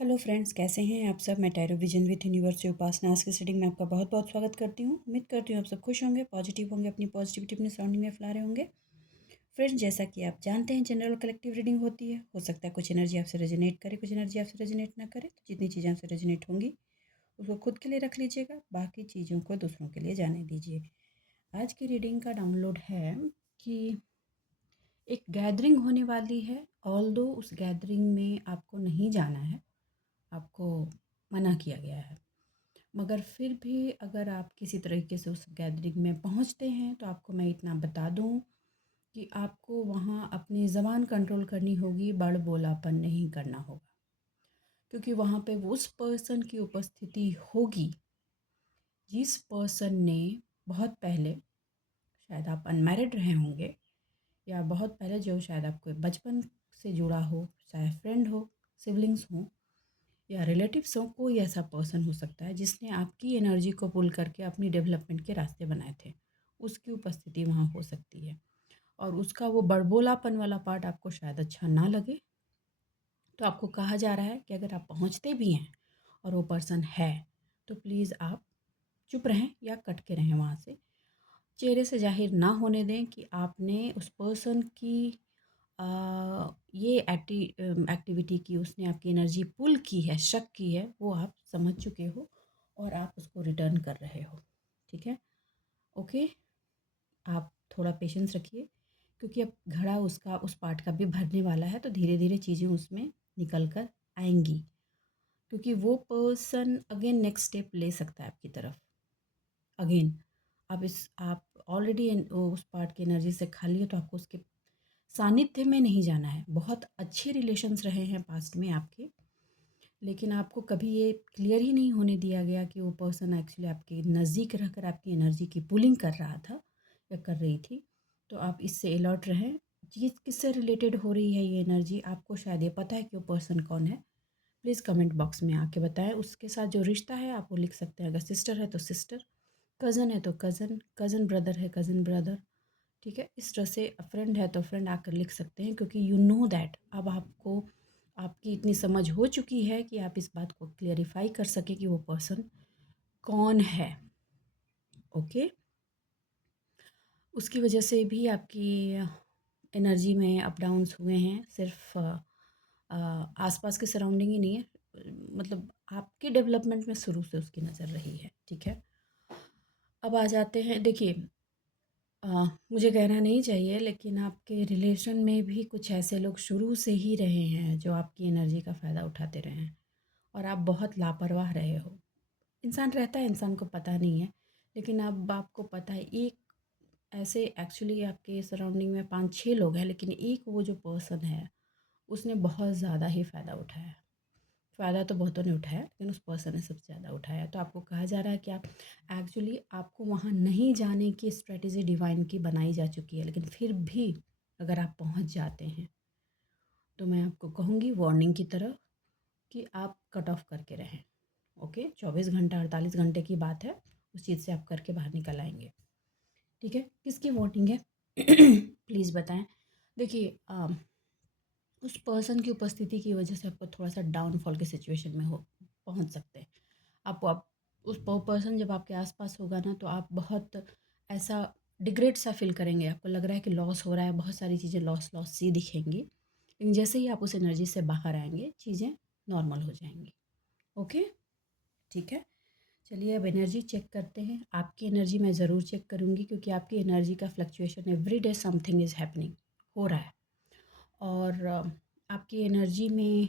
Hello friends, कैसे हैं आप सब। मैं टैरो विजन विथ यूनिवर्स से उपासना आज के सेटिंग में आपका बहुत बहुत स्वागत करती हूँ। उम्मीद करती हूँ आप सब खुश होंगे, पॉजिटिव होंगे, अपनी पॉजिटिविटी अपने सराउंडिंग में फैला रहे होंगे। फ्रेंड्स, जैसा कि आप जानते हैं जनरल कलेक्टिव रीडिंग होती है। हो सकता है कुछ एनर्जी आपसे रेजोनेट करे, कुछ एनर्जी आपसे रेजोनेट ना करे। तो जितनी चीज़ें आपसे रेजोनेट होंगी उसको खुद के लिए रख लीजिएगा, बाकी चीज़ों को दूसरों के लिए जाने दीजिए। आज की रीडिंग का डाउनलोड है कि एक गैदरिंग होने वाली है। ऑल्दो उस गैदरिंग में आपको नहीं जाना है, आपको मना किया गया है, मगर फिर भी अगर आप किसी तरीके से उस गैदरिंग में पहुंचते हैं तो आपको मैं इतना बता दूं कि आपको वहां अपनी ज़बान कंट्रोल करनी होगी, बड़ बोलापन नहीं करना होगा। क्योंकि वहां पे उस पर्सन की उपस्थिति होगी जिस पर्सन ने बहुत पहले, शायद आप अनमैरिड रहे होंगे या बहुत पहले जो शायद आपको बचपन से जुड़ा हो, चाहे फ्रेंड हो, सिबलिंग्स हो या रिलेटिव्स हो, कोई ऐसा पर्सन हो सकता है जिसने आपकी एनर्जी को पुल करके अपनी डेवलपमेंट के रास्ते बनाए थे। उसकी उपस्थिति वहाँ हो सकती है और उसका वो बड़बोलापन वाला पार्ट आपको शायद अच्छा ना लगे। तो आपको कहा जा रहा है कि अगर आप पहुँचते भी हैं और वो पर्सन है तो प्लीज़ आप चुप रहें या कट के रहें वहाँ से। चेहरे से जाहिर ना होने दें कि आपने उस पर्सन की ये एक्टिविटी की, उसने आपकी एनर्जी पुल की है, शक की है, वो आप समझ चुके हो और आप उसको रिटर्न कर रहे हो। ठीक है, ओके। आप थोड़ा पेशेंस रखिए क्योंकि अब घड़ा उसका उस पार्ट का भी भरने वाला है, तो धीरे धीरे चीज़ें उसमें निकल कर आएंगी। क्योंकि वो पर्सन अगेन नेक्स्ट स्टेप ले सकता है आपकी तरफ अगेन। आप ऑलरेडी उस पार्ट की एनर्जी से खाली हो, तो आपको उसके सानिध्य में नहीं जाना है। बहुत अच्छे रिलेशंस रहे हैं पास्ट में आपके, लेकिन आपको कभी ये क्लियर ही नहीं होने दिया गया कि वो पर्सन एक्चुअली आपके नज़दीक रहकर आपकी एनर्जी की पुलिंग कर रहा था या कर रही थी। तो आप इससे अलर्ट रहें। चीज़ किससे रिलेटेड हो रही है ये एनर्जी, आपको शायद ये पता है कि वो पर्सन कौन है। प्लीज़ कमेंट बॉक्स में आके बताएं। उसके साथ जो रिश्ता है आप वो लिख सकते हैं। अगर सिस्टर है तो सिस्टर, कज़न है तो कज़न, कज़न ब्रदर है कज़न ब्रदर। ठीक है, इस तरह से फ्रेंड है तो फ्रेंड आकर लिख सकते हैं, क्योंकि यू नो दैट अब आपको आपकी इतनी समझ हो चुकी है कि आप इस बात को क्लियरिफाई कर सके कि वो पर्सन कौन है। ओके, उसकी वजह से भी आपकी एनर्जी में अप डाउन्स हुए हैं। सिर्फ आसपास के सराउंडिंग ही नहीं है, मतलब आपके डेवलपमेंट में शुरू से उसकी नज़र रही है। ठीक है, अब आ जाते हैं। देखिए, मुझे कहना नहीं चाहिए, लेकिन आपके रिलेशन में भी कुछ ऐसे लोग शुरू से ही रहे हैं जो आपकी एनर्जी का फ़ायदा उठाते रहे हैं और आप बहुत लापरवाह रहे हो। इंसान रहता है, इंसान को पता नहीं है, लेकिन अब आपको पता है। एक ऐसे एक्चुअली आपके सराउंडिंग में 5-6 लोग हैं, लेकिन एक वो जो पर्सन है उसने बहुत ज़्यादा ही फ़ायदा उठाया। फ़ायदा तो बहुतों ने उठाया, लेकिन उस पर्सन ने सबसे ज़्यादा उठाया। तो आपको कहा जा रहा है कि आप एक्चुअली, आपको वहाँ नहीं जाने की स्ट्रेटजी डिवाइन की बनाई जा चुकी है, लेकिन फिर भी अगर आप पहुँच जाते हैं तो मैं आपको कहूँगी वार्निंग की तरह कि आप कट ऑफ करके रहें। ओके, 24 घंटा 48 घंटे की बात है, उस चीज़ से आप करके बाहर निकल आएंगे। ठीक है, किसकी वार्निंग है प्लीज़ बताएं। देखिए, उस पर्सन की उपस्थिति की वजह से आपको थोड़ा सा डाउनफॉल के सिचुएशन में हो पहुंच सकते हैं। आप उस पर्सन जब आपके आसपास होगा ना, तो आप बहुत ऐसा डिग्रेड सा फील करेंगे। आपको लग रहा है कि लॉस हो रहा है, बहुत सारी चीज़ें लॉस लॉस सी दिखेंगी, लेकिन जैसे ही आप उस एनर्जी से बाहर आएंगे चीज़ें नॉर्मल हो जाएंगी। ओके, ठीक है। चलिए अब एनर्जी चेक करते हैं। आपकी एनर्जी मैं ज़रूर चेक करूँगी, क्योंकि आपकी एनर्जी का fluctuation every day something is happening हो रहा है। और आपकी एनर्जी में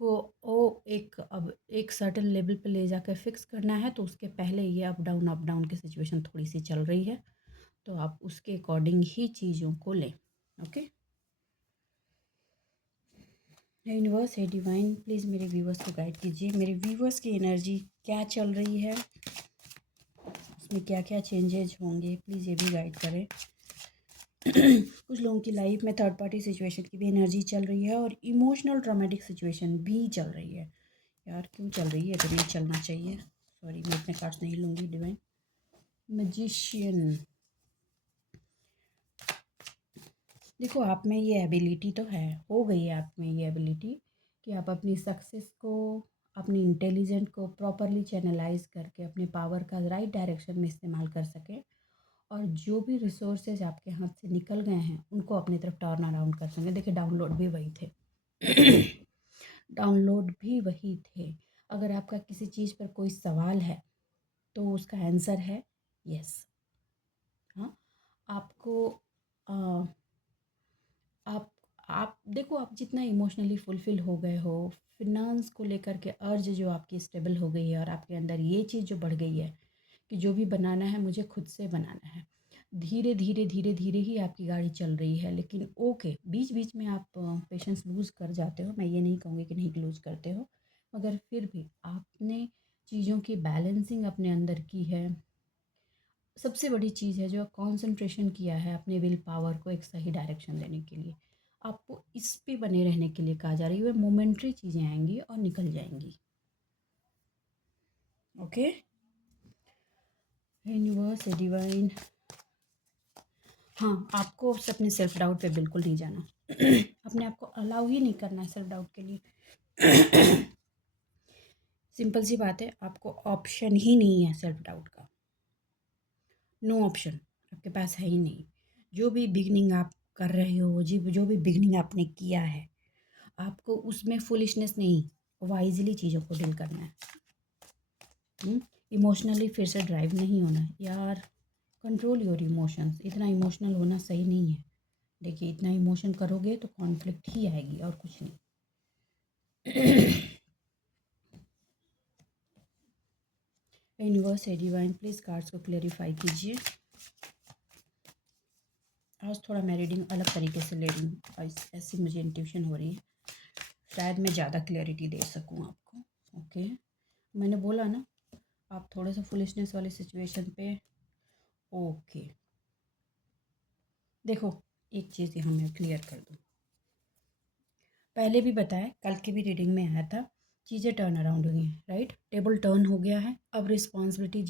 को ओ एक अब एक सर्टेन लेवल पे ले जाकर फिक्स करना है, तो उसके पहले ये अप डाउन की सिचुएशन थोड़ी सी चल रही है, तो आप उसके अकॉर्डिंग ही चीज़ों को लें। Okay, hey universe, hey divine, please मेरे व्यूवर्स को गाइड कीजिए। मेरे व्यूवर्स की एनर्जी क्या चल रही है, उसमें क्या क्या चेंजेज होंगे, प्लीज़ ये भी गाइड करें। कुछ लोगों की लाइफ में थर्ड पार्टी सिचुएशन की भी एनर्जी चल रही है और इमोशनल ट्रॉमेटिक सिचुएशन भी चल रही है। यार क्यों चल रही है, तो नहीं चलना चाहिए। सॉरी, मैं इतने कार्ड्स नहीं लूँगी। डिवाइन मैजिशियन, देखो आप में ये एबिलिटी तो है, हो गई है आप में ये एबिलिटी कि आप अपनी सक्सेस को, अपनी इंटेलिजेंट को प्रॉपरली चैनलाइज करके अपने पावर का राइट डायरेक्शन में इस्तेमाल कर सकें, और जो भी रिसोर्सेज आपके हाथ से निकल गए हैं उनको अपनी तरफ टर्न अराउंड कर सकें। देखिए, डाउनलोड भी वही थे। डाउनलोड भी वही थे। अगर आपका किसी चीज़ पर कोई सवाल है तो उसका आंसर है यस। हाँ, आपको अ, आप देखो, आप जितना इमोशनली फुलफ़िल हो गए हो, फ़िनांस को लेकर के अर्ज जो आपकी स्टेबल हो गई है और आपके अंदर ये चीज़ जो बढ़ गई है कि जो भी बनाना है मुझे खुद से बनाना है। धीरे, धीरे, धीरे, धीरे ही आपकी गाड़ी चल रही है, लेकिन ओके, बीच-बीच में आप पेशेंस लूज़ कर जाते हो, मैं ये नहीं कहूँगी कि नहीं लूज़ करते हो, मगर फिर भी आपने चीज़ों की बैलेंसिंग अपने अंदर की है। सबसे बड़ी चीज़ है जो कंसंट्रेशन किया है अपने विल पावर को एक सही डायरेक्शन देने के लिए। आपको इस पे बने रहने के लिए कहा जा रही है। वो मोमेंटरी चीज़ें आएँगी और निकल जाएँगी। ओके? Universe, divine. हाँ, आपको अपने सेल्फ डाउट पे बिल्कुल नहीं जाना। अपने आप को अलाउ ही नहीं करना है सेल्फ डाउट के लिए। सिंपल सी बात है, आपको ऑप्शन ही नहीं है सेल्फ डाउट का। नो ऑप्शन आपके पास है ही नहीं। जो भी बिगिनिंग आप कर रहे हो, जो भी बिगिनिंग आपने किया है, आपको उसमें फुलिशनेस नहीं, वाइजली चीज़ों को डील करना है। इमोशनली फिर से ड्राइव नहीं होना है यार। Control your emotions. इतना इमोशनल होना सही नहीं है। देखिए, इतना इमोशन करोगे तो कॉन्फ्लिक्ट ही आएगी और कुछ नहीं। यूनिवर्स है डिवाइन, प्लीज़ कार्ड्स को क्लेरिफाई कीजिए। आज थोड़ा मैं रीडिंग अलग तरीके से ले रही हूँ, ऐसी मुझे इंट्यूशन हो रही है, शायद मैं ज़्यादा क्लैरिटी दे सकूँ आपको। ओके, मैंने बोला ना, आप थोड़े से फुलिशनेस वाली सिचुएशन पे। ओके, देखो, एक चीज़ यहाँ मैं क्लियर कर दूँ। पहले भी बताया, कल की भी रीडिंग में आया था, चीज़ें टर्न अराउंड हुई हैं, राइट। टेबल टर्न हो गया है। अब रिस्पॉन्सिबिलिटी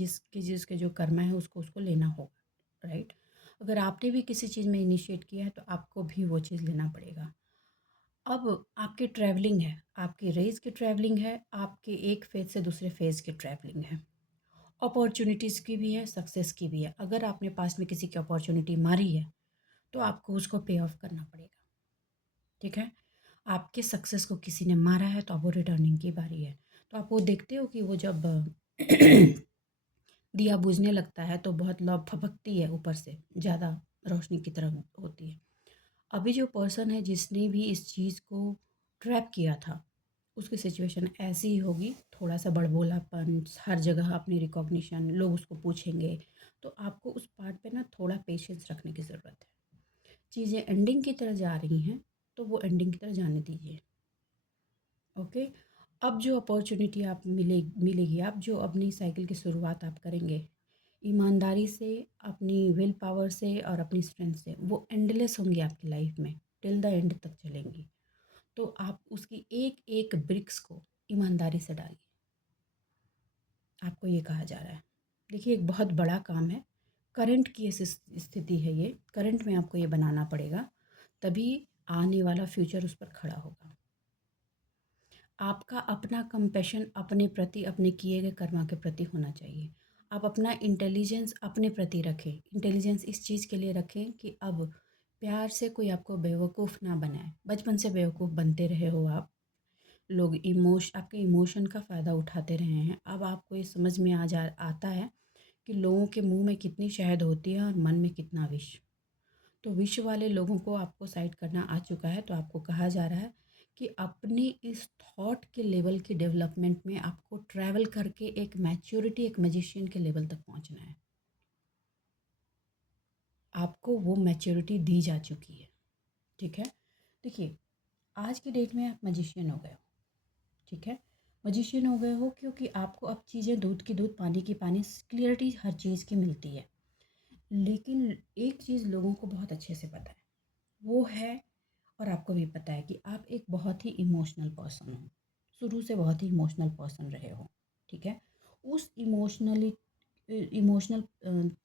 जिसके जो करना है उसको लेना होगा, राइट। अगर आपने भी किसी चीज़ में इनिशिएट किया है तो आपको भी वो चीज़ लेना पड़ेगा। अब आपकी ट्रैवलिंग है, आपकी रेस की ट्रैवलिंग है, आपके एक फेज़ से दूसरे फेज़ की ट्रैवलिंग है। अपॉर्चुनिटीज़ की भी है, सक्सेस की भी है। अगर आपने पास में किसी की अपॉर्चुनिटी मारी है तो आपको उसको पे ऑफ करना पड़ेगा, ठीक है। आपके सक्सेस को किसी ने मारा है तो अब वो रिटर्निंग की बारी है। तो आप वो देखते हो कि वो जब दिया बुझने लगता है तो बहुत लौ फपकती है ऊपर से, ज़्यादा रोशनी की तरह होती है। अभी जो पर्सन है जिसने भी इस चीज़ को ट्रैप किया था, उसकी सिचुएशन ऐसी ही होगी। थोड़ा सा बड़बोलापन, हर जगह अपनी रिकॉग्निशन, लोग उसको पूछेंगे। तो आपको उस पार्ट पे ना थोड़ा पेशेंस रखने की ज़रूरत है। चीज़ें एंडिंग की तरह जा रही हैं तो वो एंडिंग की तरह जाने दीजिए। ओके, अब जो अपॉर्चुनिटी आप मिलेगी, आप जो अपनी साइकिल की शुरुआत आप करेंगे ईमानदारी से, अपनी विल पावर से और अपनी स्ट्रेंथ से, वो एंडलेस होंगी आपकी लाइफ में, टिल द एंड तक चलेंगी। तो आप उसकी एक एक ब्रिक्स को ईमानदारी से डालिए। आपको ये कहा जा रहा है। देखिए, एक बहुत बड़ा काम है, करंट की ऐसी स्थिति है, ये करंट में आपको ये बनाना पड़ेगा, तभी आने वाला फ्यूचर उस पर खड़ा होगा। आपका अपना कंपैशन अपने प्रति, अपने किए गए कर्मा के प्रति होना चाहिए। आप अपना इंटेलिजेंस अपने प्रति रखें। इंटेलिजेंस इस चीज़ के लिए रखें कि अब प्यार से कोई आपको बेवकूफ़ ना बनाए। बचपन से बेवकूफ़ बनते रहे हो आप। लोग आपके इमोशन का फ़ायदा उठाते रहे हैं। अब आपको ये समझ में आता है कि लोगों के मुंह में कितनी शहद होती है और मन में कितना विष। तो विश्व वाले लोगों को आपको साइड करना आ चुका है। तो आपको कहा जा रहा है कि अपनी इस थॉट के लेवल की डेवलपमेंट में आपको ट्रैवल करके एक मैच्योरिटी, एक मैजिशियन के लेवल तक पहुंचना है। आपको वो मैच्योरिटी दी जा चुकी है, ठीक है। देखिए, आज की डेट में आप मैजिशियन हो गए हो, ठीक है। मैजिशियन हो गए हो क्योंकि आपको अब चीज़ें दूध की दूध, पानी की पानी, क्लियरिटी हर चीज़ की मिलती है। लेकिन एक चीज़ लोगों को बहुत अच्छे से पता है, वो है, और आपको भी पता है कि आप एक बहुत ही इमोशनल पर्सन हो, शुरू से बहुत ही इमोशनल पर्सन रहे हो, ठीक है। उस इमोशनल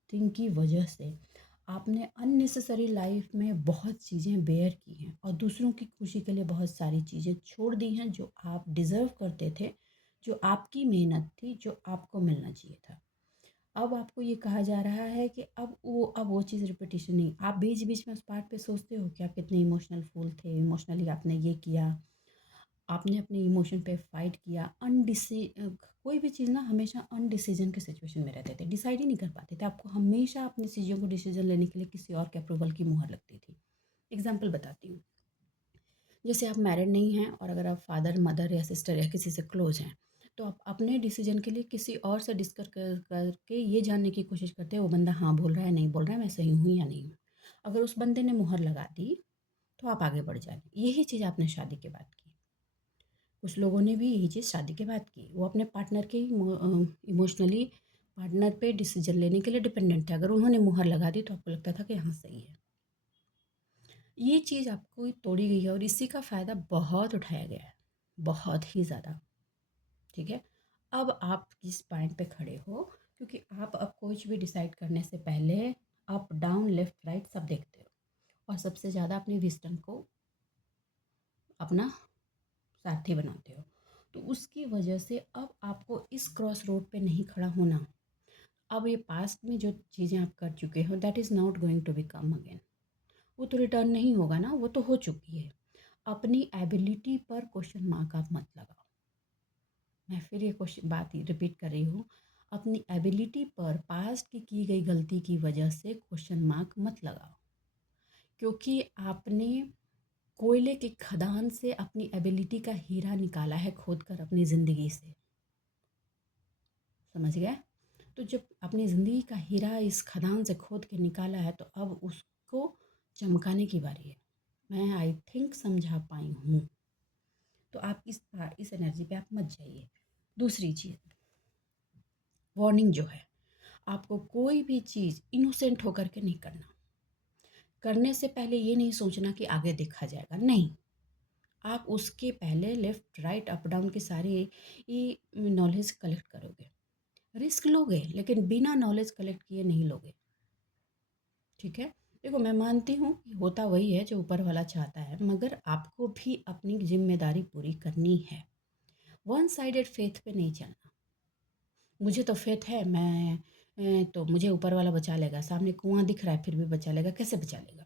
थिंग की वजह से आपने अननेसेसरी लाइफ में बहुत चीज़ें बेयर की हैं और दूसरों की खुशी के लिए बहुत सारी चीज़ें छोड़ दी हैं जो आप डिज़र्व करते थे, जो आपकी मेहनत थी, जो आपको मिलना चाहिए था। अब आपको ये कहा जा रहा है कि अब वो चीज़ रिपीटिशन नहीं। आप बीच-बीच में उस पार्ट पे सोचते हो कि आप कितने इमोशनल फूल थे, इमोशनली आपने ये किया, आपने अपने इमोशन पे फाइट किया। कोई भी चीज़ ना हमेशा अनडिसीजन के सिचुएशन में रहते थे, डिसाइड ही नहीं कर पाते थे। आपको हमेशा अपनी चीज़ों को डिसीजन लेने के लिए किसी और के अप्रूवल की मुहर लगती थी। एग्जाम्पल बताती हूँ। जैसे आप मैरिड नहीं हैं और अगर आप फादर मदर या सिस्टर या किसी से क्लोज हैं, तो आप अपने डिसीजन के लिए किसी और से डिस्कस करके ये जानने की कोशिश करते हैं वो बंदा हाँ बोल रहा है, नहीं बोल रहा है, मैं सही हूँ या नहीं हूँ। अगर उस बंदे ने मुहर लगा दी तो आप आगे बढ़ जाए। यही चीज़ आपने शादी के बाद की। कुछ लोगों ने भी यही चीज़ शादी के बाद की। वो अपने पार्टनर के इमोशनली पार्टनर पे डिसीजन लेने के लिए डिपेंडेंट थे। अगर उन्होंने मुहर लगा दी तो आपको लगता था कि हाँ सही है। ये चीज़ आपको तोड़ी गई है और इसी का फ़ायदा बहुत उठाया गया है, बहुत ही ज़्यादा। ठीक है। अब आप किस पॉइंट पे खड़े हो, क्योंकि आप अब कुछ भी डिसाइड करने से पहले अप डाउन लेफ्ट राइट सब देखते हो और सबसे ज़्यादा अपनी विजडम को अपना सारथी बनाते हो। तो उसकी वजह से अब आपको इस क्रॉस रोड पे नहीं खड़ा होना। अब ये पास्ट में जो चीज़ें आप कर चुके हो that is not going to be come again. वो तो रिटर्न नहीं होगा ना, वो तो हो चुकी है। अपनी एबिलिटी पर क्वेश्चन मार्क आप मत लगाओ। मैं फिर ये क्वेश्चन बात रिपीट कर रही हूँ। अपनी एबिलिटी पर पास्ट की गई गलती की वजह से क्वेश्चन मार्क मत लगाओ, क्योंकि आपने कोयले की खदान से अपनी एबिलिटी का हीरा निकाला है खोद कर अपनी ज़िंदगी से। समझ गया? तो जब अपनी ज़िंदगी का हीरा इस खदान से खोद के निकाला है तो अब उसको चमकाने की बारी है। मैं आई थिंक समझा पाई हूँ। तो आप इस एनर्जी पे आप मत जाइए। दूसरी चीज़, वार्निंग जो है, आपको कोई भी चीज़ इनोसेंट होकर के नहीं करना। करने से पहले ये नहीं सोचना कि आगे देखा जाएगा, नहीं। आप उसके पहले लेफ़्ट, राइट, अप, डाउन की सारी ये नॉलेज कलेक्ट करोगे। रिस्क लोगे लेकिन बिना नॉलेज कलेक्ट किए नहीं लोगे। ठीक है? देखो मैं मानती हूँ कि होता वही है जो ऊपर वाला चाहता है, मगर आपको भी अपनी ज़िम्मेदारी पूरी करनी है। वन साइडेड फ़ेथ पे नहीं चलना। मुझे तो फ़ेथ है, मैं तो मुझे ऊपर वाला बचा लेगा, सामने कुआँ दिख रहा है फिर भी बचा लेगा, कैसे बचा लेगा?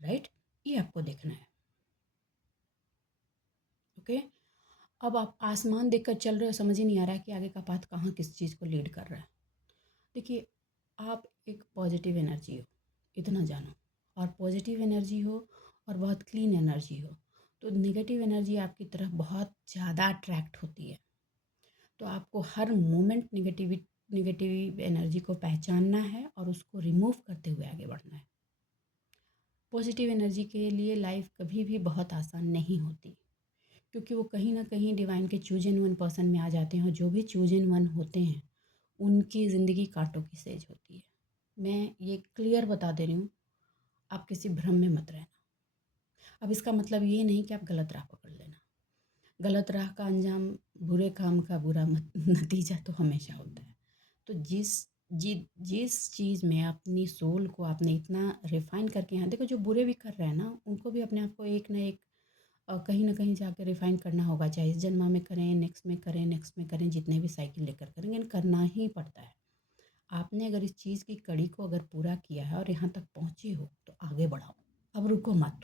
राइट? ये आपको देखना है। ओके? अब आप आसमान देखकर चल रहे हो, समझ ही नहीं आ रहा है कि आगे का पाथ कहाँ किस चीज़ को लीड कर रहा है। देखिए, आप एक पॉजिटिव एनर्जी हो, इतना जानो। और पॉजिटिव एनर्जी हो और बहुत क्लीन एनर्जी हो तो नेगेटिव एनर्जी आपकी तरफ बहुत ज़्यादा अट्रैक्ट होती है। तो आपको हर मोमेंट नेगेटिव एनर्जी को पहचानना है और उसको रिमूव करते हुए आगे बढ़ना है। पॉजिटिव एनर्जी के लिए लाइफ कभी भी बहुत आसान नहीं होती, क्योंकि वो कहीं ना कहीं डिवाइन के चूज इन वन पर्सन में आ जाते हैं और जो भी चूज इन वन होते हैं उनकी ज़िंदगी कांटों की सेज होती है। मैं ये क्लियर बता दे रही हूँ, आप किसी भ्रम में मत रहना। अब इसका मतलब ये नहीं कि आप गलत राह पकड़ लेना। गलत राह का अंजाम, बुरे काम का बुरा नतीजा तो हमेशा होता है। तो जि जिस चीज़ में अपनी सोल को आपने इतना रिफ़ाइन करके यहाँ देखो, जो बुरे भी कर रहे हैं ना उनको भी अपने आप को एक ना एक कहीं ना कहीं जाकर रिफ़ाइन करना होगा, चाहे इस जन्म में करें, नेक्स्ट में करें, नेक्स्ट में करें, जितने भी साइकिल लेकर करेंगे करना ही पड़ता है। आपने अगर इस चीज़ की कड़ी को अगर पूरा किया है और यहाँ तक पहुँचे हो तो आगे बढ़ाओ, अब रुको मत।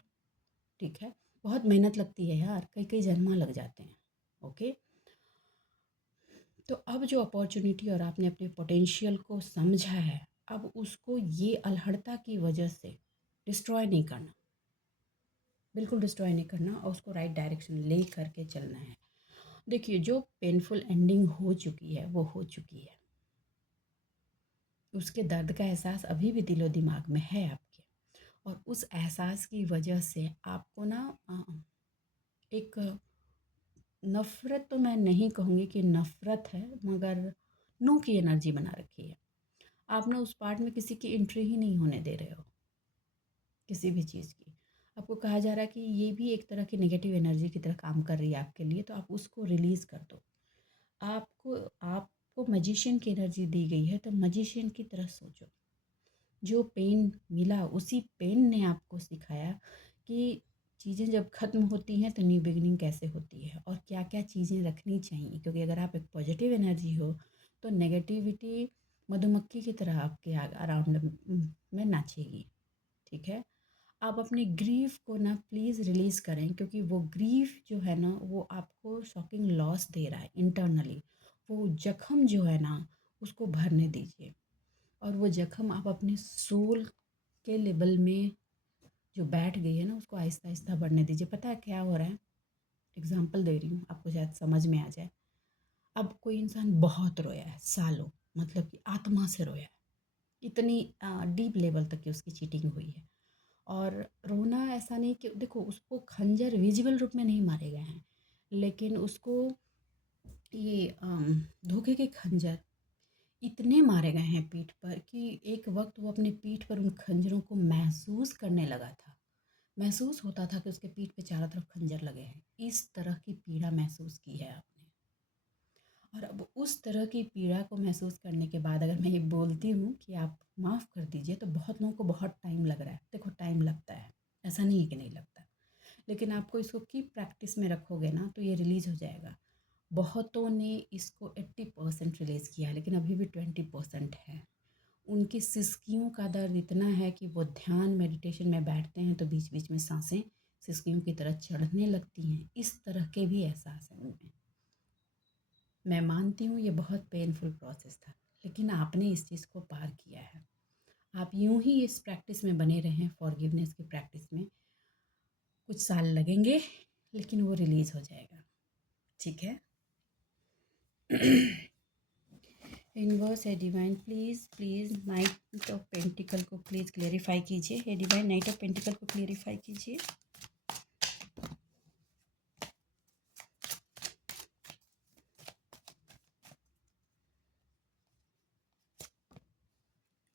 ठीक है? बहुत मेहनत लगती है यार, कई कई जन्म लग जाते हैं। ओके? तो अब जो अपॉर्चुनिटी और आपने अपने पोटेंशियल को समझा है, अब उसको ये अल्हड़ता की वजह से डिस्ट्रॉय नहीं करना, बिल्कुल डिस्ट्रॉय नहीं करना और उसको राइट डायरेक्शन ले करके चलना है। देखिए, जो पेनफुल एंडिंग हो चुकी है वो हो चुकी है। उसके दर्द का एहसास अभी भी दिलो दिमाग में है आपके, और उस एहसास की वजह से आपको ना एक नफ़रत तो मैं नहीं कहूँगी कि नफ़रत है, मगर नो की एनर्जी बना रखी है। आप ना उस पार्ट में किसी की एंट्री ही नहीं होने दे रहे हो, किसी भी चीज़ की। आपको कहा जा रहा है कि ये भी एक तरह की नेगेटिव एनर्जी की तरह काम कर रही है आपके लिए, तो आप उसको रिलीज़ कर दो। आपको आपको मैजिशियन की एनर्जी दी गई है तो मैजिशियन की तरह सोचो। जो पेन मिला उसी पेन ने आपको सिखाया कि चीज़ें जब ख़त्म होती हैं तो न्यू बिगिनिंग कैसे होती है और क्या-क्या चीज़ें रखनी चाहिए, क्योंकि अगर आप एक पॉजिटिव एनर्जी हो तो नेगेटिविटी मधुमक्खी की तरह आपके अराउंड में नाचेगी। ठीक है? आप अपनी ग्रीफ़ को ना प्लीज़ रिलीज़ करें, क्योंकि वो ग्रीफ़ जो है ना वो आपको शॉकिंग लॉस दे रहा है इंटरनली। वो ज़ख्म जो है ना उसको भरने दीजिए, और वो ज़ख्म आप अपने सोल के लेवल में जो बैठ गई है ना उसको आहिस्ता-आहिस्ता बढ़ने दीजिए। पता है क्या हो रहा है? एग्ज़ाम्पल दे रही हूँ, आपको शायद समझ में आ जाए। अब कोई इंसान बहुत रोया है सालों, मतलब कि आत्मा से रोया है। इतनी डीप लेवल तक की उसकी चीटिंग हुई है। और रोना ऐसा नहीं कि देखो, उसको खंजर विजिबल रूप में नहीं मारे गए हैं, लेकिन उसको ये धोखे के खंजर इतने मारे गए हैं पीठ पर कि एक वक्त वो अपने पीठ पर उन खंजरों को महसूस करने लगा था। महसूस होता था कि उसके पीठ पे चारों तरफ खंजर लगे हैं। इस तरह की पीड़ा महसूस की है आपने। और अब उस तरह की पीड़ा को महसूस करने के बाद अगर मैं ये बोलती हूँ कि आप माफ़ कर दीजिए, तो बहुत लोगों को बहुत टाइम लग रहा है। देखो, टाइम लगता है, ऐसा नहीं है कि नहीं लगता, लेकिन आपको इसको की प्रैक्टिस में रखोगे ना तो ये रिलीज़ हो जाएगा। बहुतों ने इसको 80% रिलीज़ किया, लेकिन अभी भी 20% है। उनकी सिसकियों का दर्द इतना है कि वो ध्यान मेडिटेशन में बैठते हैं तो बीच बीच में सांसें सिसकियों की तरह चढ़ने लगती हैं। इस तरह के भी एहसास हैं उनमें। मैं मानती हूँ ये बहुत पेनफुल प्रोसेस था, लेकिन आपने इस चीज़ को पार किया है। आप यूं ही इस प्रैक्टिस में बने रहें, फॉरगिवनेस की प्रैक्टिस में। कुछ साल लगेंगे, लेकिन वो रिलीज़ हो जाएगा। ठीक है? यूनिवर्स है divine, please please night of pentacle को प्लीज़ क्लेरिफाई कीजिए। हे डिवाइन, नाइट ऑफ पेंटिकल को क्लेरिफाई कीजिए।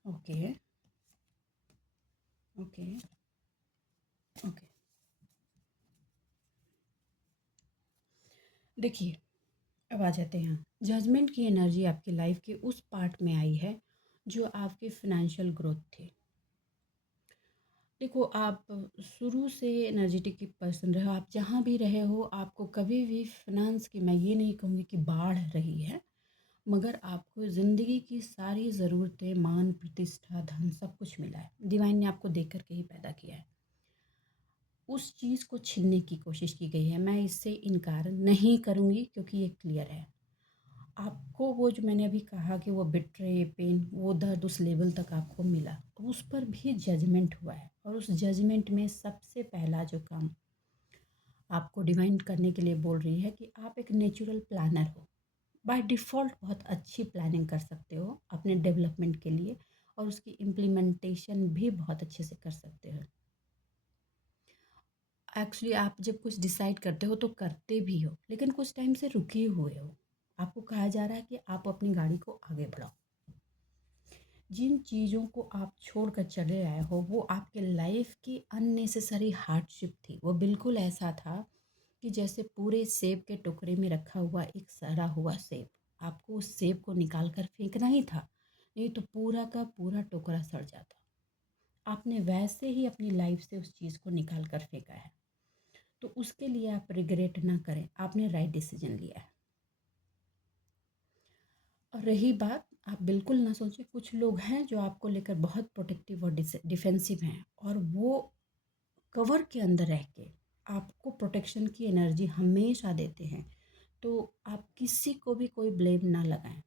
Okay okay okay. देखिए, अब आ जाते हैं यहाँ। जजमेंट की एनर्जी आपकी लाइफ के उस पार्ट में आई है जो आपकी फिनेंशियल ग्रोथ थी। देखो, आप शुरू से एनर्जेटिक की पर्सन रहे हो, आप जहाँ भी रहे हो आपको कभी भी फिनांस की, मैं ये नहीं कहूँगी कि बाढ़ रही है, मगर आपको ज़िंदगी की सारी ज़रूरतें, मान, प्रतिष्ठा, धन सब कुछ मिला है। डिवाइन ने आपको देकर के ही पैदा किया है। उस चीज़ को छीनने की कोशिश की गई है, मैं इससे इनकार नहीं करूँगी, क्योंकि ये क्लियर है। आपको वो जो मैंने अभी कहा कि वो बिट्रे पेन, वो दर्द उस लेवल तक आपको मिला, तो उस पर भी जजमेंट हुआ है। और उस जजमेंट में सबसे पहला जो काम आपको डिवाइन करने के लिए बोल रही है कि आप एक नेचुरल प्लानर हो। बाय डिफ़ॉल्ट बहुत अच्छी प्लानिंग कर सकते हो अपने डेवलपमेंट के लिए, और उसकी इम्प्लीमेंटेशन भी बहुत अच्छे से कर सकते हो। एक्चुअली आप जब कुछ डिसाइड करते हो तो करते भी हो, लेकिन कुछ टाइम से रुके हुए हो। आपको कहा जा रहा है कि आप अपनी गाड़ी को आगे बढ़ाओ। जिन चीज़ों को आप छोड़ कर चले आए हो वो आपके लाइफ की अननेसेसरी हार्डशिप थी। वो बिल्कुल ऐसा था कि जैसे पूरे सेब के टुकड़े में रखा हुआ एक सड़ा हुआ सेब, आपको उस सेब को निकाल कर फेंकना ही था, नहीं तो पूरा का पूरा टुकड़ा सड़ जाता। आपने वैसे ही अपनी लाइफ से उस चीज़ को निकाल कर फेंका है। तो उसके लिए आप रिग्रेट ना करें, आपने राइट डिसीजन लिया है। और रही बात, आप बिल्कुल ना सोचें, कुछ लोग हैं जो आपको लेकर बहुत प्रोटेक्टिव और डिफेंसिव हैं, और वो कवर के अंदर रह के आपको प्रोटेक्शन की एनर्जी हमेशा देते हैं। तो आप किसी को भी कोई ब्लेम ना लगाएं,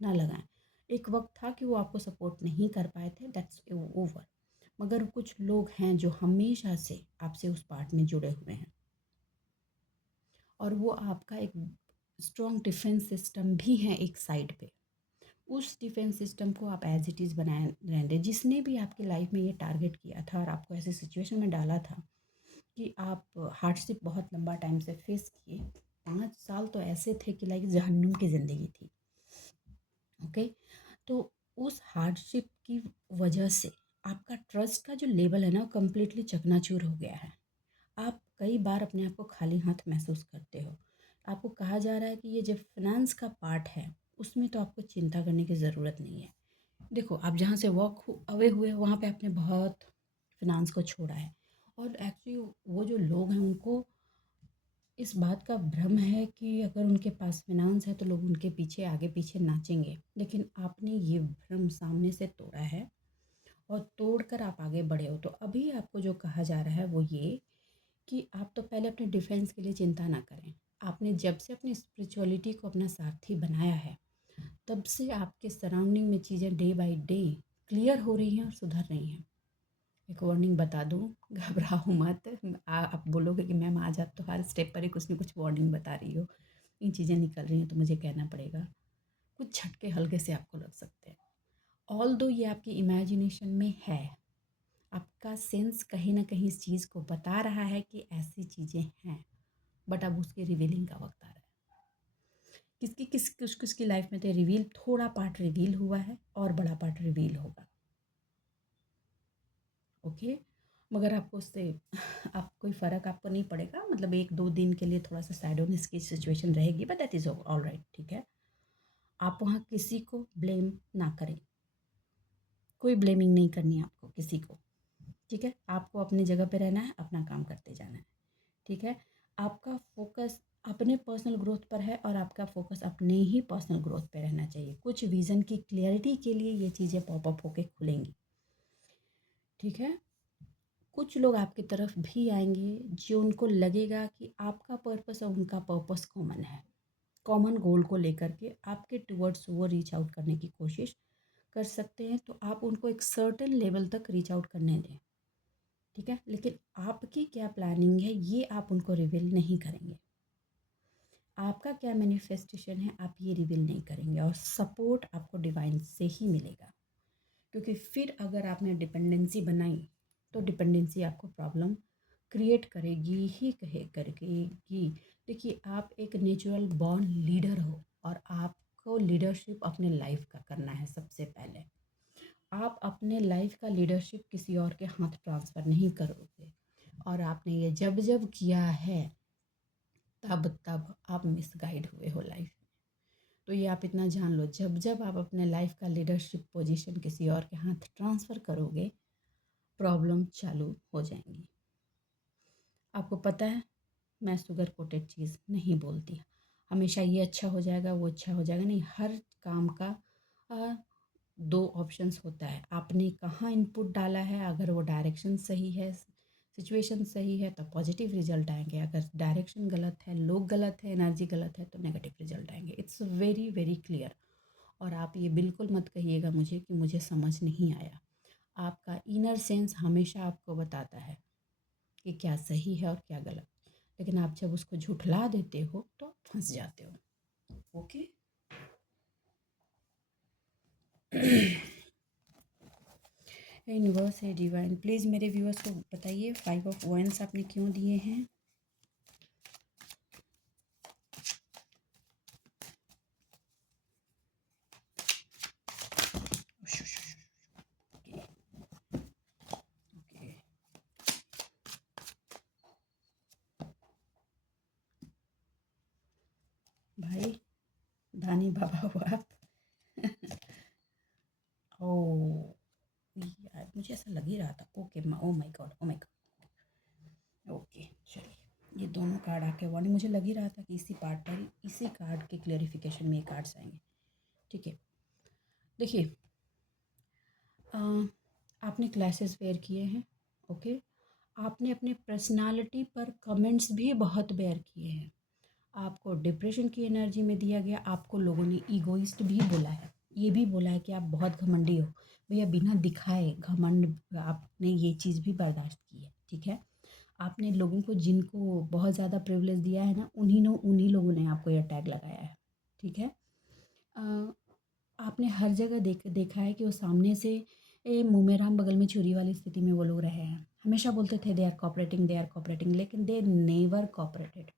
ना लगाएं। एक वक्त था कि वो आपको सपोर्ट नहीं कर पाए थे, दैट्स ओवर। मगर कुछ लोग हैं जो हमेशा से आपसे उस पार्ट में जुड़े हुए हैं, और वो आपका एक स्ट्रॉन्ग डिफेंस सिस्टम भी है एक साइड पे। उस डिफेंस सिस्टम को आप एज इट इज़ बनाए रहने दें। जिसने भी आपकी लाइफ में ये टारगेट किया था और आपको ऐसी सिचुएशन में डाला था कि आप हार्डशिप बहुत लंबा टाइम से फेस किए, 5 साल तो ऐसे थे कि लाइक जहन्नुम की ज़िंदगी थी। ओके, तो उस हार्डशिप की वजह से आपका ट्रस्ट का जो लेवल है ना वो कम्प्लीटली चकनाचूर हो गया है। आप कई बार अपने आप को खाली हाथ महसूस करते हो। आपको कहा जा रहा है कि ये जो फिनेंस का पार्ट है उसमें तो आपको चिंता करने की ज़रूरत नहीं है। देखो, आप जहाँ से वॉक अवे हुए वहाँ पे आपने बहुत फिनांस को छोड़ा है, और एक्चुअली वो जो लोग हैं उनको इस बात का भ्रम है कि अगर उनके पास फिनांस है तो लोग उनके पीछे आगे पीछे नाचेंगे, लेकिन आपने ये भ्रम सामने से तोड़ा है और तोड़कर आप आगे बढ़े हो। तो अभी आपको जो कहा जा रहा है वो ये कि आप तो पहले अपने डिफेंस के लिए चिंता ना करें। आपने जब से अपनी स्पिरिचुअलिटी को अपना सारथी बनाया है, तब से आपके सराउंडिंग में चीज़ें डे बाय डे क्लियर हो रही हैं और सुधर रही हैं। एक वार्निंग बता दूँ, घबराओ मत। आप बोलोगे कि मैम आज आप तो हर स्टेप पर ही कुछ न कुछ वार्निंग बता रही हो, इन चीज़ें निकल रही हैं तो मुझे कहना पड़ेगा। कुछ झटके हल्के से आपको लग सकते हैं। ऑल्दो ये आपकी इमेजिनेशन में है, आपका सेंस कहीं न कहीं इस चीज़ को बता रहा है कि ऐसी चीज़ें हैं, बट अब उसके रिवीलिंग का वक़्त आ रहा है। कुछ की लाइफ़ में तो रिवील, थोड़ा पार्ट रिवील हुआ है और बड़ा पार्ट रिवील होगा। ओके? मगर आपको उससे आप कोई फ़र्क आपको नहीं पड़ेगा, मतलब 1-2 दिन के लिए थोड़ा-सा सैडनेस की सिचुएशन रहेगी, बट दैट इज़ ऑलराइट, ठीक है? आप वहाँ किसी को ब्लेम ना करें, कोई ब्लेमिंग नहीं करनी है आपको किसी को, ठीक है? आपको अपनी जगह पे रहना है, अपना काम करते जाना है, ठीक है? आपका फ़ोकस अपने पर्सनल ग्रोथ पर है और आपका फ़ोकस अपने ही पर्सनल ग्रोथ पे रहना चाहिए। कुछ विज़न की क्लैरिटी के लिए ये चीज़ें पॉप अप होके खुलेंगी, ठीक है? कुछ लोग आपकी तरफ भी आएंगे जो उनको लगेगा कि आपका पर्पस और उनका पर्पस कॉमन है, कॉमन गोल को लेकर के आपके टुवर्ड्स वो रीच आउट करने की कोशिश कर सकते हैं, तो आप उनको एक सर्टेन लेवल तक रीच आउट करने दें, ठीक है? लेकिन आपकी क्या प्लानिंग है ये आप उनको रिवील नहीं करेंगे, आपका क्या मैनिफेस्टेशन है आप ये रिवील नहीं करेंगे, और सपोर्ट आपको डिवाइन से ही मिलेगा। क्योंकि फिर अगर आपने डिपेंडेंसी बनाई तो डिपेंडेंसी आपको प्रॉब्लम क्रिएट करेगी ही कहे करेगी। देखिए, आप एक नेचुरल बॉर्न लीडर हो और आपको लीडरशिप अपने लाइफ का करना है सबसे पहले। आप अपने लाइफ का लीडरशिप किसी और के हाथ ट्रांसफ़र नहीं करोगे, और आपने ये जब जब किया है तब तब आप मिसगाइड हुए हो लाइफ में। तो ये आप इतना जान लो, जब जब आप अपने लाइफ का लीडरशिप पोजीशन किसी और के हाथ ट्रांसफ़र करोगे, प्रॉब्लम चालू हो जाएंगी। आपको पता है, मैं शुगर कोटेड चीज़ नहीं बोलती, हमेशा ये अच्छा हो जाएगा वो अच्छा हो जाएगा नहीं। हर काम का आ, दो ऑप्शंस होता है, आपने कहाँ इनपुट डाला है। अगर वो डायरेक्शन सही है, सिचुएशन सही है तो पॉजिटिव रिजल्ट आएंगे, अगर डायरेक्शन गलत है, लोग गलत है, एनर्जी गलत है तो नेगेटिव रिजल्ट आएंगे। It's very very clear. और आप ये बिल्कुल मत कहिएगा मुझे कि मुझे समझ नहीं आया। आपका इनर सेंस हमेशा आपको बताता है कि क्या सही है और क्या गलत, लेकिन आप जब उसको झुठला देते हो तो फंस जाते हो। ओके। यूनिवर्स है डिवाइन, प्लीज़ मेरे व्यूअर्स को बताइए 5 ऑफ वाइन्स आपने क्यों दिए हैं। ओके, भाई धानी बाबा हो आप। ओ यार, मुझे ऐसा लग ही रहा था। Okay, oh my God, oh my God. Okay, चलिए, ये दोनों कार्ड आके वार्निंग, मुझे लग ही रहा था कि इसी पार्ट पर, इसी कार्ड के क्लेरिफिकेशन में ये कार्ड्स आएंगे, ठीक है। देखिए, आपने क्लासेस वेयर किए हैं, ओके। आपने अपने पर्सनालिटी पर कमेंट्स भी बहुत बेयर किए हैं। आपको डिप्रेशन की एनर्जी में दिया गया, आपको लोगों ने ईगोइस्ट भी बोला है, ये भी बोला है कि आप बहुत घमंडी हो। भैया, बिना दिखाए घमंड, आपने ये चीज़ भी बर्दाश्त की है, ठीक है। आपने लोगों को, जिनको बहुत ज़्यादा प्रिविलेज दिया है ना, उन्हीं लोगों ने आपको ये टैग लगाया है, ठीक है। आपने हर जगह देखा है कि वो सामने से मुँह में राम बगल में छुरी वाली स्थिति में वो लोग रहे हैं। हमेशा बोलते थे दे आर कोऑपरेटिंग, लेकिन दे नेवर कोऑपरेटेड।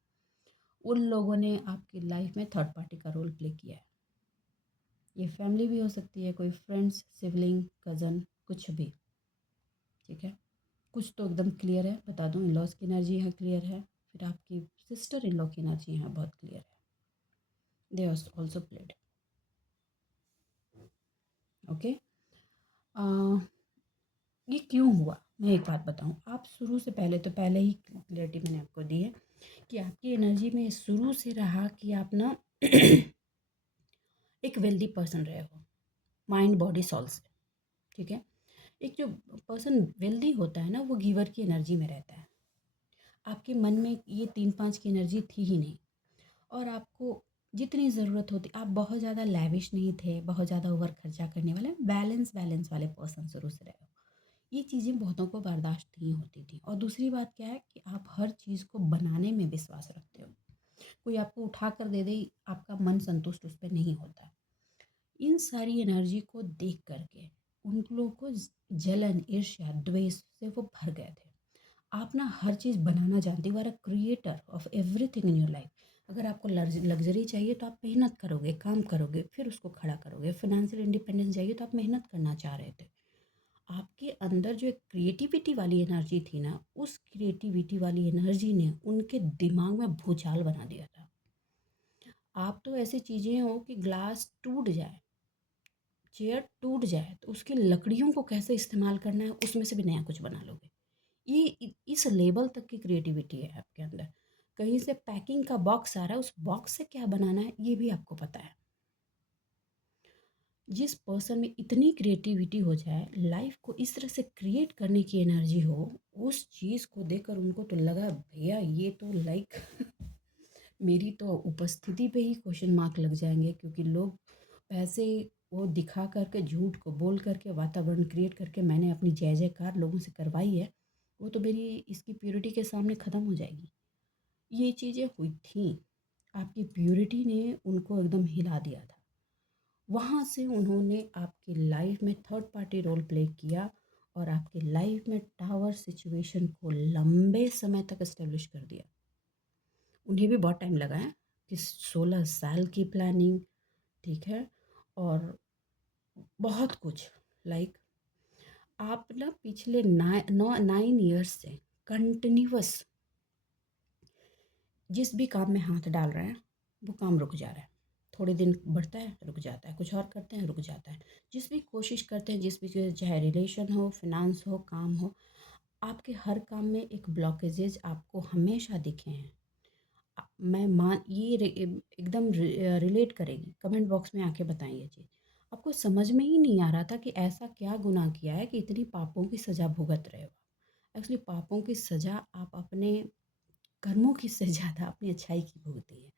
उन लोगों ने आपकी लाइफ में थर्ड पार्टी का रोल प्ले किया है। ये फैमिली भी हो सकती है, कोई फ्रेंड्स, सिबलिंग, कज़न, कुछ भी, ठीक है। कुछ तो एकदम क्लियर है, बता दूँ, इन लॉज की एनर्जी यहाँ क्लियर है। फिर आपकी सिस्टर इन लॉ की एनर्जी यहाँ बहुत क्लियर है। They also played, okay. अ, ये क्यों हुआ? मैं एक बात बताऊँ, आप शुरू से पहले ही क्लैरिटी मैंने आपको दी है कि आपकी एनर्जी में शुरू से रहा कि आप ना एक वेल्दी पर्सन रहे हो, माइंड, बॉडी, सोल से, ठीक है? एक जो पर्सन वेल्दी होता है ना, वो गिवर की एनर्जी में रहता है। आपके मन में ये 3-5 की एनर्जी थी ही नहीं, और आपको जितनी ज़रूरत होती, आप बहुत ज़्यादा लैविश नहीं थे, बहुत ज़्यादा ओवर खर्चा करने वाले, बैलेंस वाले पर्सन शुरू से रहे हो। ये चीज़ें बहुतों को बर्दाश्त नहीं होती थी। और दूसरी बात क्या है कि आप हर चीज़ को बनाने में विश्वास रखते हो। कोई आपको उठा कर दे दे, आपका मन संतुष्ट उस पे नहीं होता। इन सारी एनर्जी को देख करके उन लोगों को जलन, ईर्ष्या, द्वेष से वो भर गए थे। आप ना हर चीज़ बनाना जानते हो, are a creator of everything in your life. अगर आपको लग्जरी चाहिए तो आप मेहनत करोगे, काम करोगे, फिर उसको खड़ा करोगे। फाइनेंशियल इंडिपेंडेंस चाहिए तो आप मेहनत करना चाह रहे थे। आपके अंदर जो एक क्रिएटिविटी वाली एनर्जी थी ना, उस क्रिएटिविटी वाली एनर्जी ने उनके दिमाग में भूचाल बना दिया था। आप तो ऐसी चीज़ें हो कि ग्लास टूट जाए, चेयर टूट जाए, तो उसकी लकड़ियों को कैसे इस्तेमाल करना है, उसमें से भी नया कुछ बना लोगे। ये इस लेवल तक की क्रिएटिविटी है आपके अंदर। कहीं से पैकिंग का बॉक्स आ रहा है, उस बॉक्स से क्या बनाना है ये भी आपको पता है। जिस पर्सन में इतनी क्रिएटिविटी हो जाए, लाइफ को इस तरह से क्रिएट करने की एनर्जी हो, उस चीज़ को देखकर उनको तो लगा भैया ये तो लाइक मेरी तो उपस्थिति पे ही क्वेश्चन मार्क लग जाएंगे, क्योंकि लोग पैसे वो दिखा करके, झूठ को बोल करके, वातावरण क्रिएट करके मैंने अपनी जय जयकार लोगों से करवाई है, वो तो मेरी इसकी प्योरिटी के सामने ख़त्म हो जाएगी। ये चीज़ें हुई थी, आपकी प्योरिटी ने उनको एकदम हिला दिया था। वहाँ से उन्होंने आपकी लाइफ में थर्ड पार्टी रोल प्ले किया और आपकी लाइफ में टावर सिचुएशन को लंबे समय तक इस्टेब्लिश कर दिया। उन्हें भी बहुत टाइम लगा है कि 16 साल की प्लानिंग, ठीक है, और बहुत कुछ, लाइक आप ना पिछले 9 ईयर्स से कंटिन्यूअस जिस भी काम में हाथ डाल रहे हैं, वो काम रुक जा रहा है। थोड़े दिन बढ़ता है, रुक जाता है, कुछ और करते हैं, रुक जाता है। जिस भी कोशिश करते हैं, जिस भी चाहे रिलेशन हो, फिनांस हो, काम हो, आपके हर काम में एक ब्लॉकेजेज आपको हमेशा दिखे हैं। मैं मान ये एकदम रिलेट करेगी, कमेंट बॉक्स में आके बताएं ये चीज़। आपको समझ में ही नहीं आ रहा था कि ऐसा क्या गुनाह किया है कि इतनी पापों की सज़ा भुगत रहे हो। एक्चुअली पापों की सज़ा आप अपने कर्मों की से ज़्यादा अपनी अच्छाई की भुगती है।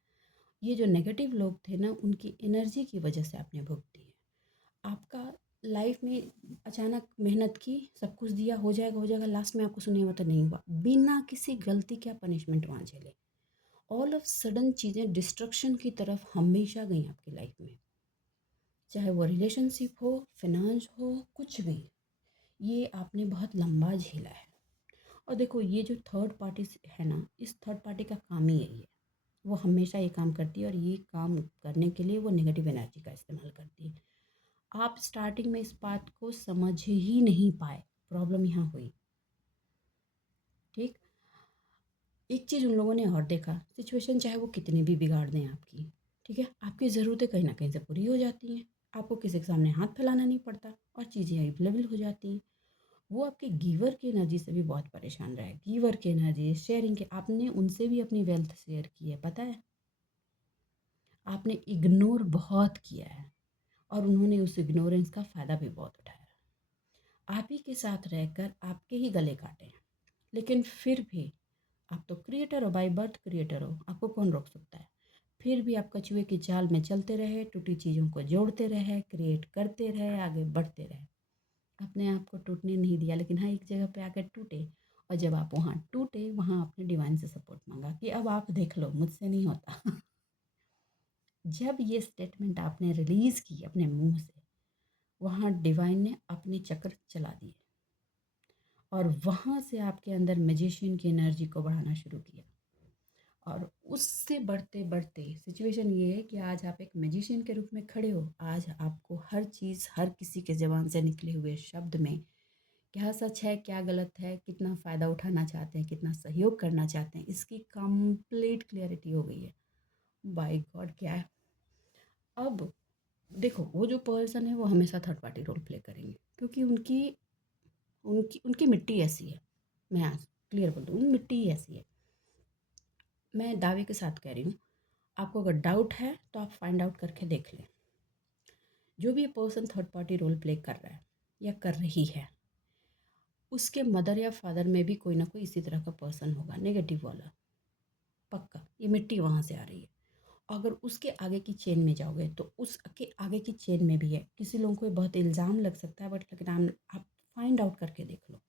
ये जो नेगेटिव लोग थे ना, उनकी एनर्जी की वजह से आपने भुगती है। आपका लाइफ में अचानक मेहनत की, सब कुछ दिया, हो जाएगा, लास्ट में आपको सुनिए हुआ तो नहीं हुआ, बिना किसी गलती क्या पनिशमेंट वहाँ झेले। ऑल ऑफ सडन चीज़ें डिस्ट्रक्शन की तरफ हमेशा गई आपकी लाइफ में, चाहे वो रिलेशनशिप हो, फिनांस हो, कुछ भी। ये आपने बहुत लंबा झेला है। और देखो, ये जो थर्ड पार्टी है ना, इस थर्ड पार्टी का काम ही यही है। वो हमेशा ये काम करती है, और ये काम करने के लिए वो नेगेटिव एनर्जी का इस्तेमाल करती है। आप स्टार्टिंग में इस बात को समझ ही नहीं पाए, प्रॉब्लम यहाँ हुई। ठीक, एक चीज़ उन लोगों ने और देखा, सिचुएशन चाहे वो कितनी भी बिगाड़ दें आपकी, ठीक है, आपकी ज़रूरतें कहीं ना कहीं से पूरी हो जाती हैं। आपको किसी के सामने हाथ फैलाना नहीं पड़ता और चीज़ें अवेलेबल हो जाती हैं। वो आपके गीवर की एनर्जी से भी बहुत परेशान रहे, गीवर की एनर्जी, शेयरिंग के, आपने उनसे भी अपनी वेल्थ शेयर की है, पता है। आपने इग्नोर बहुत किया है, और उन्होंने उस इग्नोरेंस का फ़ायदा भी बहुत उठाया। आप ही के साथ रहकर आपके ही गले काटे हैं, लेकिन फिर भी आप तो क्रिएटर हो, बाय बर्थ क्रिएटर हो, आपको कौन रोक सकता है। फिर भी आप कछुए की चाल में चलते रहे, टूटी चीज़ों को जोड़ते रहे, क्रिएट करते रहे, आगे बढ़ते रहे। अपने आप को टूटने नहीं दिया, लेकिन हाँ, एक जगह पे आकर टूटे। और जब आप वहाँ टूटे, वहाँ आपने डिवाइन से सपोर्ट मांगा कि अब आप देख लो, मुझसे नहीं होता। जब ये स्टेटमेंट आपने रिलीज़ की अपने मुंह से, वहाँ डिवाइन ने अपने चक्र चला दिए, और वहाँ से आपके अंदर मैजिशियन की एनर्जी को बढ़ाना शुरू किया। और उससे बढ़ते बढ़ते सिचुएशन ये है कि आज आप एक मैजिशियन के रूप में खड़े हो। आज आपको हर चीज़, हर किसी के ज़बान से निकले हुए शब्द में क्या सच है, क्या गलत है, कितना फ़ायदा उठाना चाहते हैं, कितना सहयोग करना चाहते हैं, इसकी कंप्लीट क्लियरिटी हो गई है। बाय गॉड, क्या है अब, देखो वो जो पर्सन है वो हमेशा थर्ड पार्टी रोल प्ले करेंगे, क्योंकि उनकी उनकी उनकी मिट्टी ऐसी है। मैं आज क्लियर बोल दूँ, मिट्टी ही ऐसी है। मैं दावे के साथ कह रही हूँ, आपको अगर डाउट है तो आप फाइंड आउट करके देख लें। जो भी person third party role play कर रहा है या कर रही है, उसके मदर या फादर में भी कोई ना कोई इसी तरह का पर्सन होगा, नेगेटिव वाला, पक्का। ये मिट्टी वहाँ से आ रही है। अगर उसके आगे की चेन में जाओगे तो उसके आगे की चेन में भी है। किसी लोगों को ये बहुत इल्ज़ाम लग सकता है, बट लेकिन आप फाइंड आउट करके देख लो,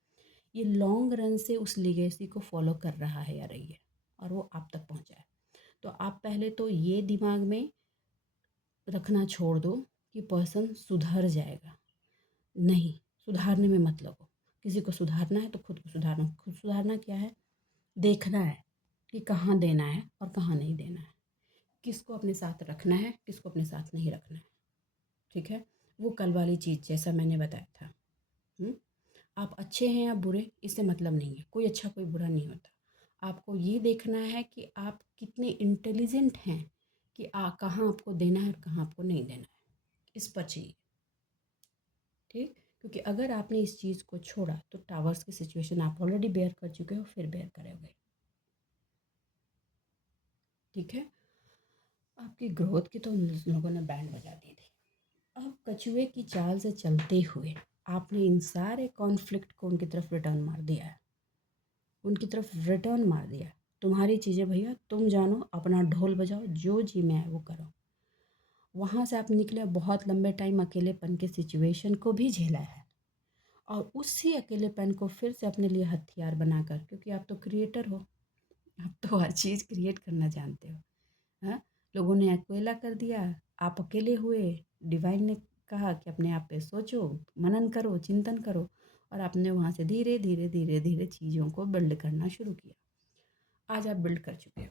ये लॉन्ग रन से उस लीगेसी को फॉलो कर रहा है या रही है, और वो आप तक पहुँचा है। तो आप पहले तो ये दिमाग में रखना छोड़ दो कि पर्सन सुधर जाएगा। नहीं, सुधारने में मत लगो। किसी को सुधारना है तो खुद को सुधारना। खुद सुधारना क्या है? देखना है कि कहाँ देना है और कहाँ नहीं देना है, किसको अपने साथ रखना है, किसको अपने साथ नहीं रखना है। ठीक है? वो कल वाली चीज़ जैसा मैंने बताया था। हुँ? आप अच्छे हैं या बुरे, इससे मतलब नहीं है। कोई अच्छा कोई बुरा नहीं होता। आपको ये देखना है कि आप कितने इंटेलिजेंट हैं कि कहाँ आपको देना है और कहाँ आपको नहीं देना है। इस पर चाहिए। ठीक? क्योंकि अगर आपने इस चीज़ को छोड़ा तो टावर्स की सिचुएशन आप ऑलरेडी बेयर कर चुके हो, फिर बेयर करोगे। ठीक है? आपकी ग्रोथ की तो उन लोगों ने बैंड बजा दी थी। अब कछुए की चाल से चलते हुए आपने इन सारे कॉन्फ्लिक्ट को उनकी तरफ रिटर्न मार दिया है। उनकी तरफ रिटर्न मार दिया है। तुम्हारी चीज़ें भैया तुम जानो, अपना ढोल बजाओ, जो जी में है वो करो। वहाँ से आप निकले, बहुत लंबे टाइम अकेलेपन के सिचुएशन को भी झेला है, और उसी अकेलेपन को फिर से अपने लिए हथियार बनाकर, क्योंकि आप तो क्रिएटर हो, आप तो हर चीज़ क्रिएट करना जानते हो। हाँ, लोगों ने अकेला कर दिया, आप अकेले हुए। डिवाइन ने कहा कि अपने आप पे सोचो, मनन करो, चिंतन करो, और आपने वहाँ से धीरे धीरे धीरे धीरे चीज़ों को बिल्ड करना शुरू किया। आज आप बिल्ड कर चुके हो,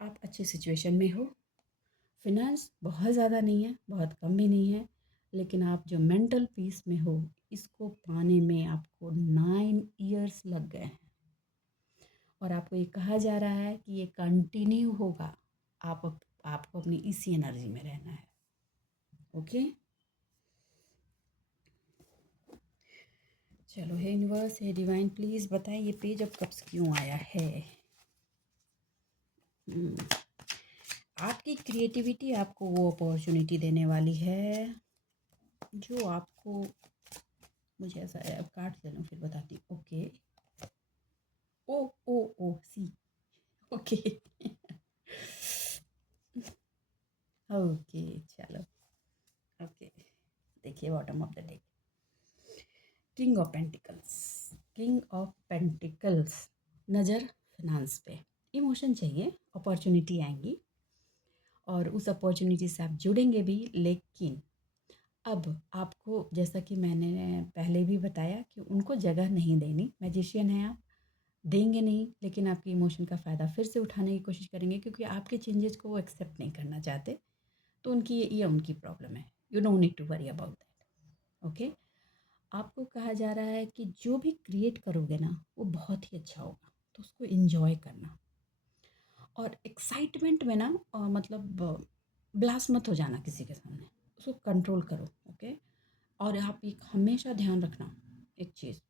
आप अच्छी सिचुएशन में हो। फिनांस बहुत ज़्यादा नहीं है, बहुत कम भी नहीं है, लेकिन आप जो मेंटल पीस में हो, इसको पाने में आपको 9 इयर्स लग गए हैं, और आपको ये कहा जा रहा है कि ये कंटिन्यू होगा। आपको अपनी इसी एनर्जी में रहना है। ओके, चलो, हे यूनिवर्स, हे डिवाइन, प्लीज़ बताएं ये पेज अब कब से क्यों आया है। आपकी क्रिएटिविटी आपको वो अपॉर्चुनिटी देने वाली है जो आपको, मुझे ऐसा है, अब काट ले लूँ फिर बताती हूँ। ओके, ओ ओ ओ सी, ओके। ओके, चलो, ओके। देखिए, bottom of the deck, king of pentacles. King of pentacles, नज़र फिनांस पे। इमोशन चाहिए, अपॉर्चुनिटी आएंगी, और उस अपॉर्चुनिटी से आप जुड़ेंगे भी, लेकिन अब आपको, जैसा कि मैंने पहले भी बताया, कि उनको जगह नहीं देनी। मैजिशियन है आप, देंगे नहीं, लेकिन आपके इमोशन का फ़ायदा फिर से उठाने की कोशिश करेंगे, क्योंकि आपके चेंजेस को वो एक्सेप्ट नहीं करना चाहते। तो उनकी ये उनकी प्रॉब्लम है। You don't need to worry about that. Okay, आपको कहा जा रहा है कि जो भी क्रिएट करोगे ना, वो बहुत ही अच्छा होगा, तो उसको इन्जॉय करना। और एक्साइटमेंट में ना मतलब ब्लास्ट मत हो जाना किसी के सामने, उसको कंट्रोल करो। ओके, और आप एक हमेशा ध्यान रखना एक चीज़,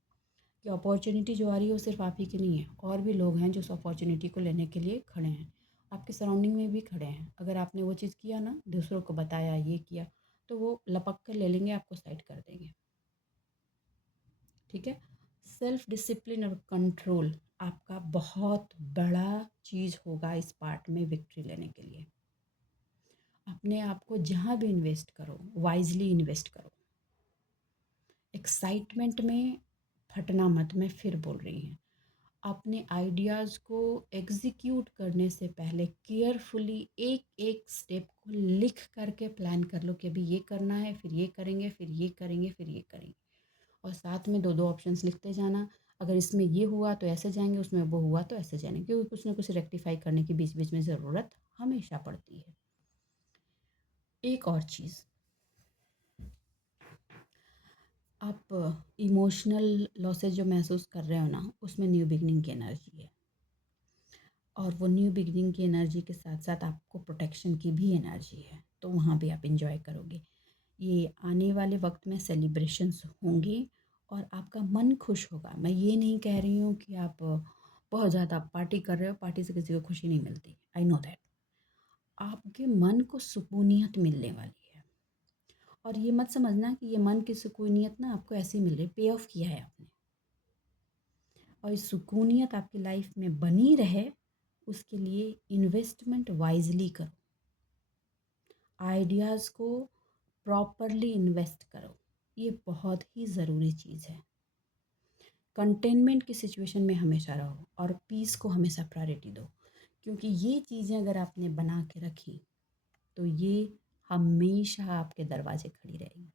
कि अपॉर्चुनिटी जो आ रही है वो सिर्फ आप ही की नहीं है, और भी लोग हैं जो उस अपॉर्चुनिटी को लेने के लिए खड़े हैं। आपके सराउंडिंग में भी खड़े हैं। अगर आपने वो चीज़ किया ना, दूसरों को बताया, ये किया, तो वो लपक कर ले लेंगे, आपको साइड कर देंगे। ठीक है? सेल्फ डिसिप्लिन और कंट्रोल आपका बहुत बड़ा चीज़ होगा इस पार्ट में विक्ट्री लेने के लिए। अपने आप को जहाँ भी इन्वेस्ट करो, वाइजली इन्वेस्ट करो। एक्साइटमेंट में फटना मत, मैं फिर बोल रही हूँ। अपने आइडियाज़ को एग्जीक्यूट करने से पहले केयरफुली एक एक स्टेप को लिख करके प्लान कर लो, कि अभी ये करना है, फिर ये करेंगे, फिर ये करेंगे, फिर ये करेंगे। और साथ में दो दो ऑप्शंस लिखते जाना। अगर इसमें ये हुआ तो ऐसे जाएंगे, उसमें वो हुआ तो ऐसे जाएंगे, क्योंकि कुछ ना कुछ रेक्टिफाई करने की बीच बीच में ज़रूरत हमेशा पड़ती है। एक और चीज़, आप इमोशनल लॉसेस जो महसूस कर रहे हो ना, उसमें न्यू बिगनिंग की एनर्जी है। और वो न्यू बिगिनिंग की एनर्जी के साथ साथ आपको प्रोटेक्शन की भी एनर्जी है, तो वहाँ भी आप इंजॉय करोगे। ये आने वाले वक्त में सेलिब्रेशंस होंगे और आपका मन खुश होगा। मैं ये नहीं कह रही हूँ कि आप बहुत ज़्यादा पार्टी कर रहे हो, पार्टी से किसी को खुशी नहीं मिलती, आई नो दैट। आपके मन को सुकूनियत मिलने वाली है। और ये मत समझना कि ये मन की सुकूनियत ना आपको ऐसे ही मिल रही, पे ऑफ किया है आपने। और इस सुकूनियत आपकी लाइफ में बनी रहे, उसके लिए इन्वेस्टमेंट वाइजली करो, आइडियाज़ को प्रॉपरली इन्वेस्ट करो। ये बहुत ही ज़रूरी चीज़ है। कंटेनमेंट की सिचुएशन में हमेशा रहो और पीस को हमेशा प्रायोरिटी दो, क्योंकि ये चीज़ें अगर आपने बना के रखी तो ये हमेशा आपके दरवाजे खड़ी रहेगी।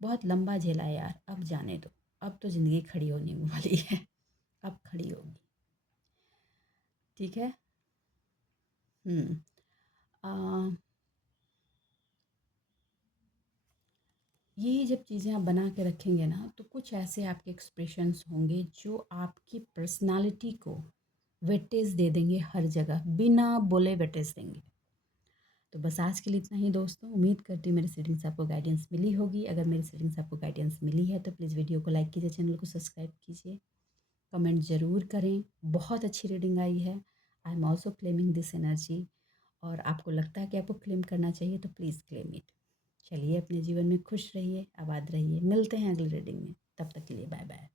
बहुत लंबा झेला है यार, अब जाने दो, अब तो ज़िंदगी खड़ी होने वाली है, अब खड़ी होगी। ठीक है। आ, ये जब चीज़ें आप बना के रखेंगे ना, तो कुछ ऐसे आपके एक्सप्रेशंस होंगे जो आपकी पर्सनालिटी को वेटेज दे देंगे, हर जगह बिना बोले वेटेज देंगे। तो बस आज के लिए इतना ही दोस्तों। उम्मीद करती हूँ मेरी सेटिंग्स आपको गाइडेंस मिली होगी। अगर मेरी सेटिंग्स आपको गाइडेंस मिली है तो प्लीज़ वीडियो को लाइक कीजिए, चैनल को सब्सक्राइब कीजिए, कमेंट ज़रूर करें। बहुत अच्छी रीडिंग आई है। I am also claiming this energy. और आपको लगता है कि आपको क्लेम करना चाहिए तो प्लीज़ क्लेम इट। चलिए, अपने जीवन में खुश रहिए, आबाद रहिए। मिलते हैं अगली रीडिंग में, तब तक के लिए बाय बाय।